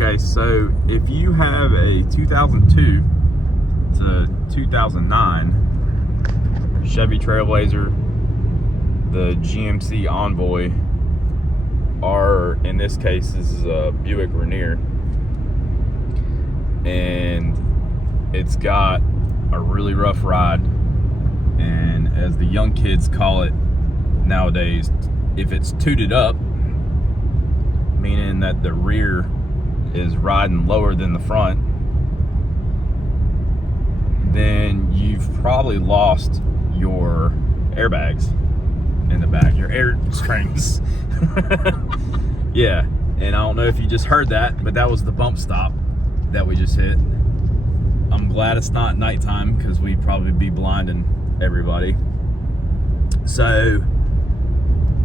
Okay, so if you have a 2002 to 2009 Chevy Trailblazer, the GMC Envoy, or in this case, this is a Buick Rainier, and it's got a really rough ride, and as the young kids call it nowadays, if it's tooted up, meaning that the rear is riding lower than the front, then you've probably lost your airbags in the back, your air springs. Yeah, and I don't know if you just heard that, but that was the bump stop that we just hit. I'm glad it's not nighttime, because we'd probably be blinding everybody. So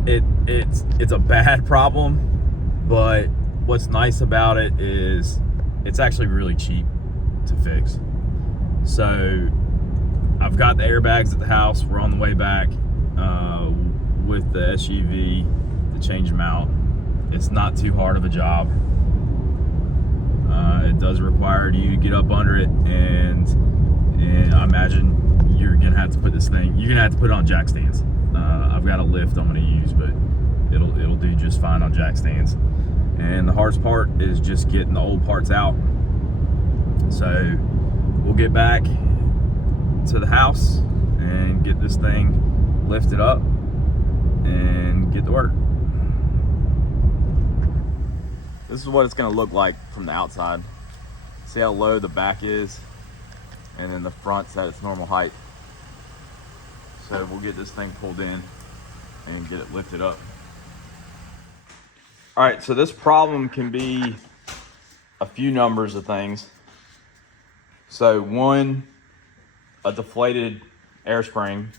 it's a bad problem, but what's nice about it is it's actually really cheap to fix. So I've got the airbags at the house. We're on the way back with the SUV to change them out. It's not too hard of a job. It does require you to get up under it, and I imagine you're gonna have to put this thing, you're gonna have to put it on jack stands. I've got a lift I'm gonna use, but it'll do just fine on jack stands. And the hardest part is just getting the old parts out. So we'll get back to the house and get this thing lifted up and get to work. This is what it's gonna look like from the outside. See how low the back is, and then the front's at its normal height. So we'll get this thing pulled in and get it lifted up. All right, so this problem can be a few numbers of things. So one, a deflated air spring,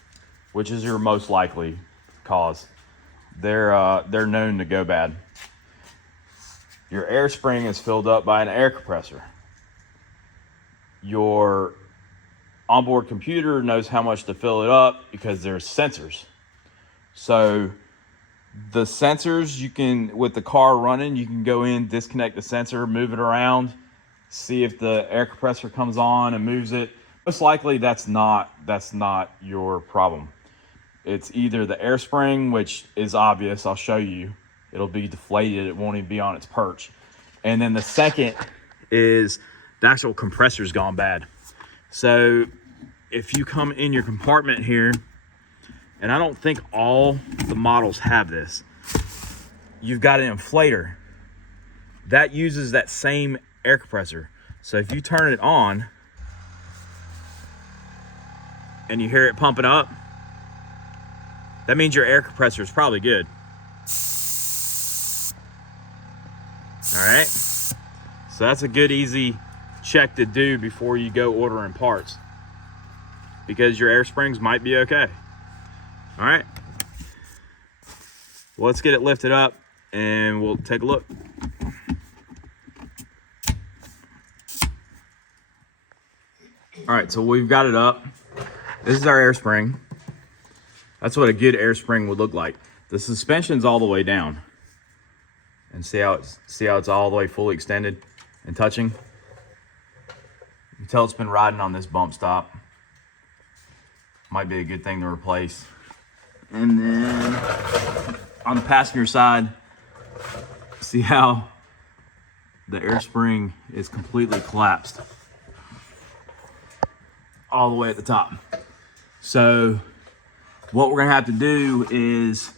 which is your most likely cause. They're known to go bad. Your air spring is filled up by an air compressor. Your onboard computer knows how much to fill it up because there's sensors. So the sensors, you can, with the car running, you can go in, disconnect the sensor, move it around, see if the air compressor comes on and moves it. Most likely that's not your problem. It's either the air spring, which is obvious, I'll show you. It'll be deflated, it won't even be on its perch. And then the second is the actual compressor's gone bad. So if you come in your compartment here, and I don't think all the models have this, you've got an inflator that uses that same air compressor. So if you turn it on and you hear it pumping up, that means your air compressor is probably good. All right, so that's a good, easy check to do before you go ordering parts, because your air springs might be okay. All right, well, let's get it lifted up and we'll take a look. All right, so we've got it up. This is our air spring. That's what a good air spring would look like. The suspension's all the way down. And see how it's all the way fully extended and touching. You can tell it's been riding on this bump stop. Might be a good thing to replace. And then on the passenger side, see how the air spring is completely collapsed all the way at the top. So what we're gonna have to do is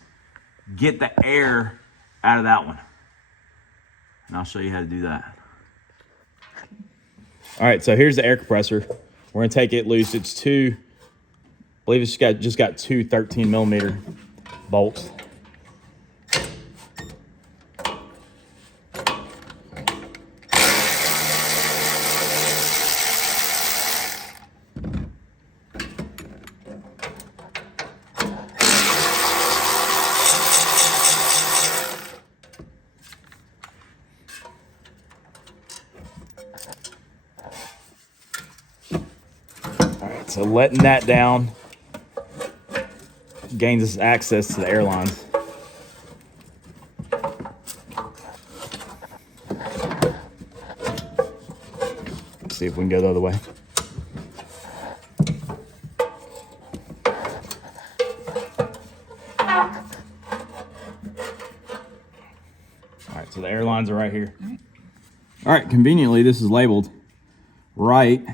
get the air out of that one. And I'll show you how to do that. All right, so here's the air compressor. We're gonna take it loose. It's two, I believe it's just got two 13mm bolts. So letting that down gains us access to the airlines. see if we can go the other way. All right, so the air lines are right here. All right, conveniently, this is labeled right,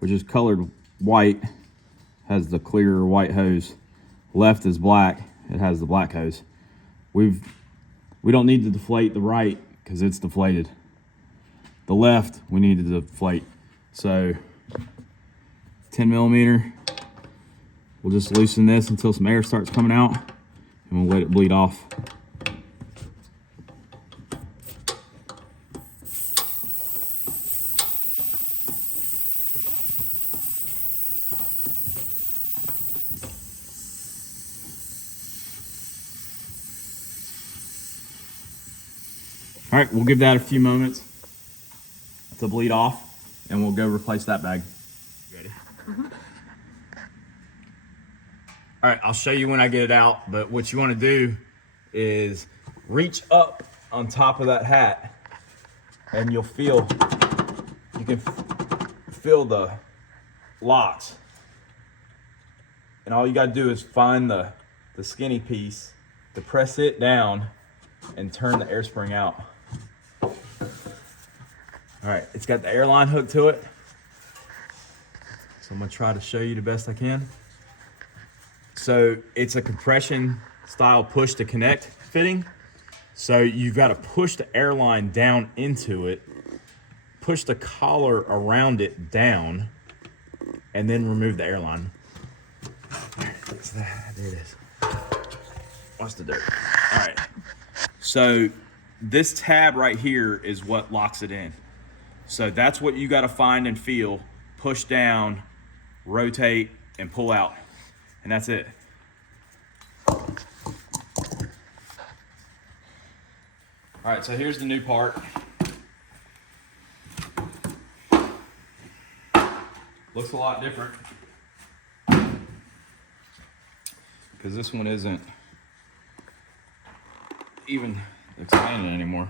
which is colored white, has the clear white hose. Left is black, it has the black hose. We don't need to deflate the right because it's deflated. The left, we need to deflate. So 10 millimeter, we'll just loosen this until some air starts coming out and we'll let it bleed off. All right, we'll give that a few moments to bleed off, and we'll go replace that bag. Ready? Mm-hmm. All right, I'll show you when I get it out, but what you want to do is reach up on top of that hat, and you can feel the locks. And all you got to do is find the skinny piece, depress it down, and turn the air spring out. All right, it's got the airline hooked to it. So I'm gonna try to show you the best I can. So it's a compression style push to connect fitting. So you've got to push the airline down into it, push the collar around it down, and then remove the airline. So there it is. Watch the dirt. All right. So this tab right here is what locks it in. So that's what you got to find and feel, push down, rotate, and pull out. And that's it. All right, so here's the new part. Looks a lot different because this one isn't even expanded anymore.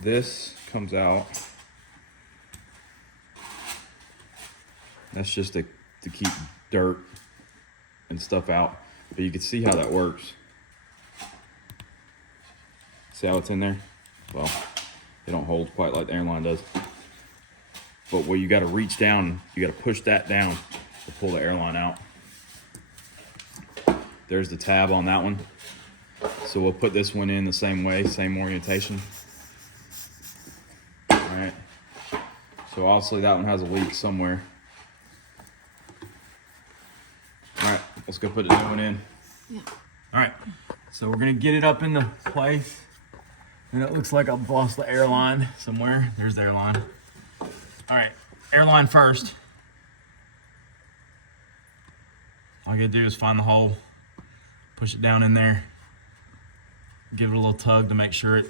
This comes out. That's just to keep dirt and stuff out, but you can see how that works. See how it's in there? Well, they don't hold quite like the airline does. But where you got to reach down, you got to push that down to pull the airline out. There's the tab on that one. So we'll put this one in the same way, same orientation. All right. So obviously that one has a leak somewhere. All right, let's go put the new one in. Yeah. All right, so we're gonna get it up into place. And it looks like I've lost the airline somewhere. There's the airline. All right, airline first. All you gotta do is find the hole, push it down in there, give it a little tug to make sure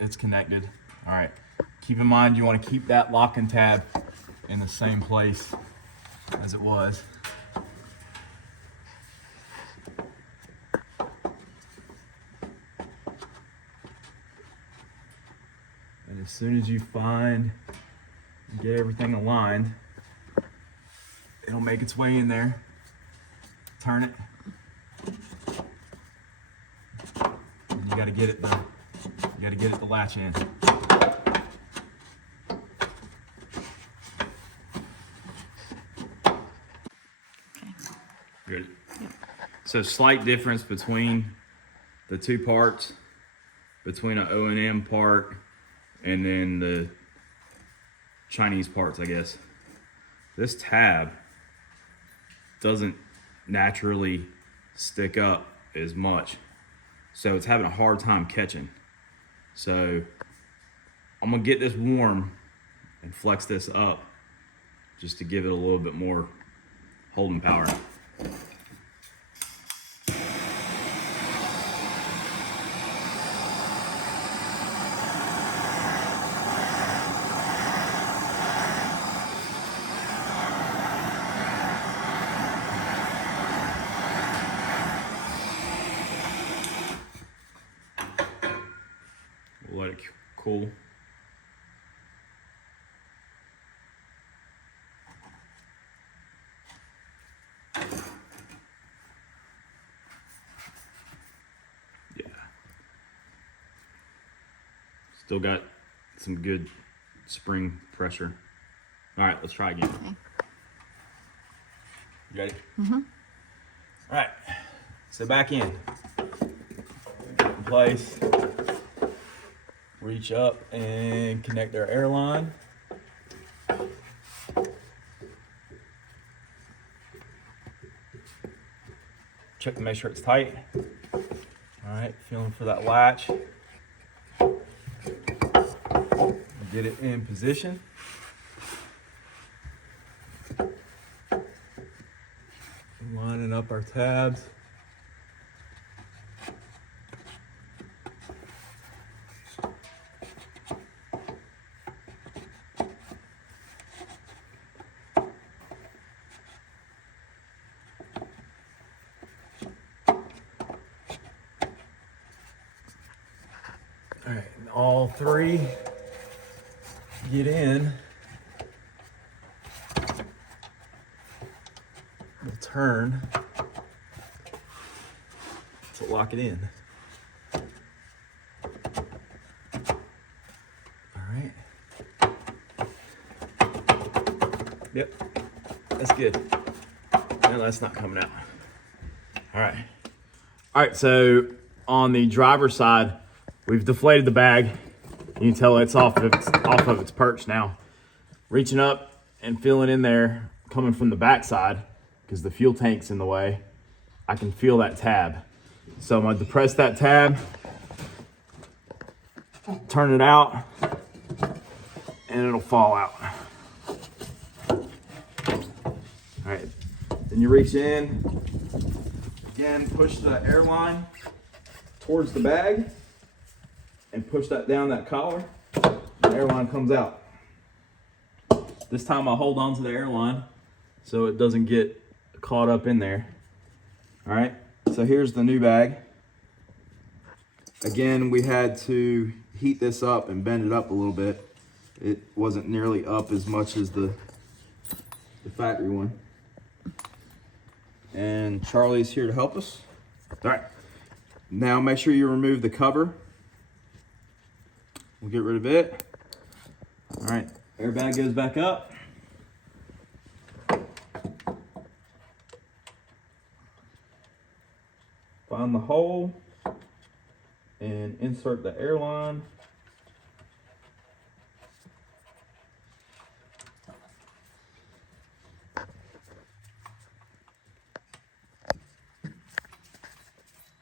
it's connected. All right, keep in mind you wanna keep that locking tab in the same place as it was. And as soon as you find and get everything aligned, it'll make its way in there. Turn it. And you gotta get it the latch in. Good. Yep. So slight difference between the two parts, between an O&M part and then the Chinese parts, I guess. This tab doesn't naturally stick up as much, so it's having a hard time catching. So I'm gonna get this warm and flex this up just to give it a little bit more holding power. let it cool. Yeah. Still got some good spring pressure. All right, let's try again. Okay. You ready? Mm-hmm. All right, so back in place. Reach up and connect our air line. Check to make sure it's tight. All right, feeling for that latch. Get it in position. Lining up our tabs. All right, all three get in. We'll turn to lock it in. All right. Yep, that's good. No, that's not coming out. All right. All right, so on the driver's side, we've deflated the bag. You can tell it's off of its perch now. Reaching up and feeling in there, coming from the back side, because the fuel tank's in the way, I can feel that tab. So I'm gonna depress that tab, turn it out, and it'll fall out. All right, then you reach in, again, push the airline towards the bag, and push that down that collar, the airline comes out. This time I'll hold on to the airline so it doesn't get caught up in there. All right, so here's the new bag. Again, we had to heat this up and bend it up a little bit. It wasn't nearly up as much as the factory one. And Charlie's here to help us. All right, now make sure you remove the cover. We'll get rid of it. All right, airbag goes back up. Find the hole and insert the airline.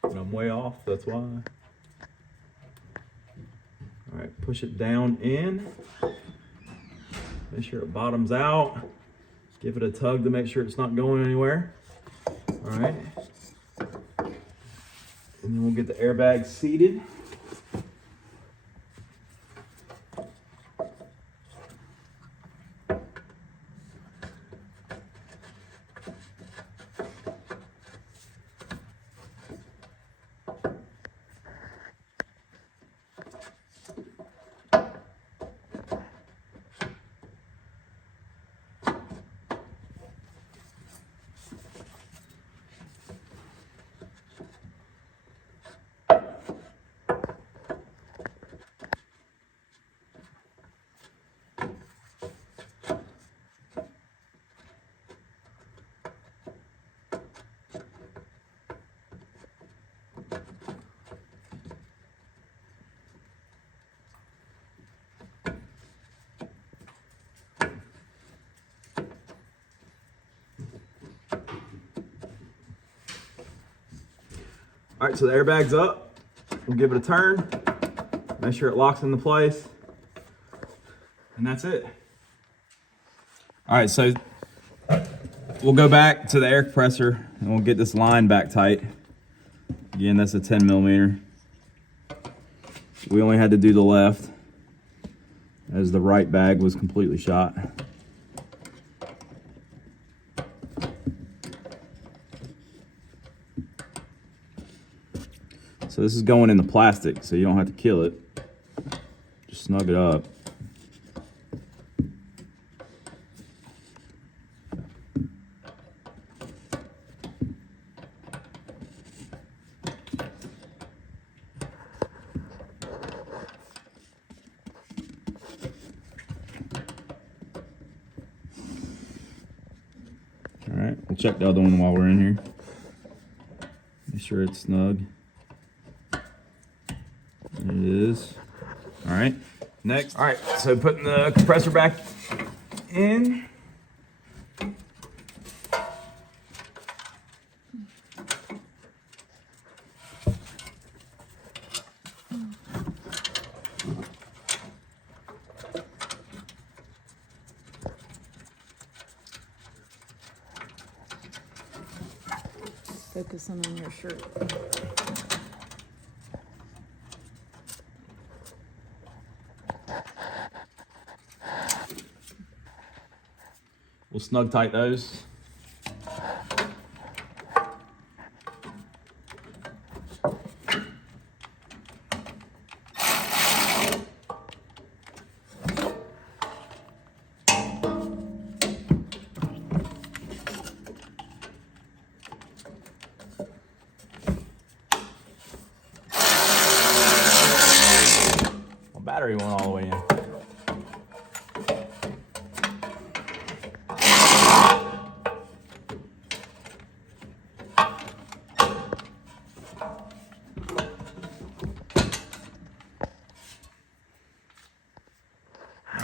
And I'm way off, that's why. All right, push it down in. Make sure it bottoms out. Give it a tug to make sure it's not going anywhere. All right. And then we'll get the airbag seated. All right, so the airbag's up. We'll give it a turn. Make sure it locks into place. And that's it. All right, so we'll go back to the air compressor and we'll get this line back tight. Again, that's a 10 millimeter. We only had to do the left as the right bag was completely shot. So this is going in the plastic, so you don't have to kill it. snug it up. All right, we'll check the other one while we're in here. Make sure it's snug. There it is. All right, next. All right, so putting the compressor back in. Focusing on your shirt. We'll snug tight those. Battery went all the way in. All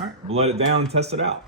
right, we'll let it down and test it out.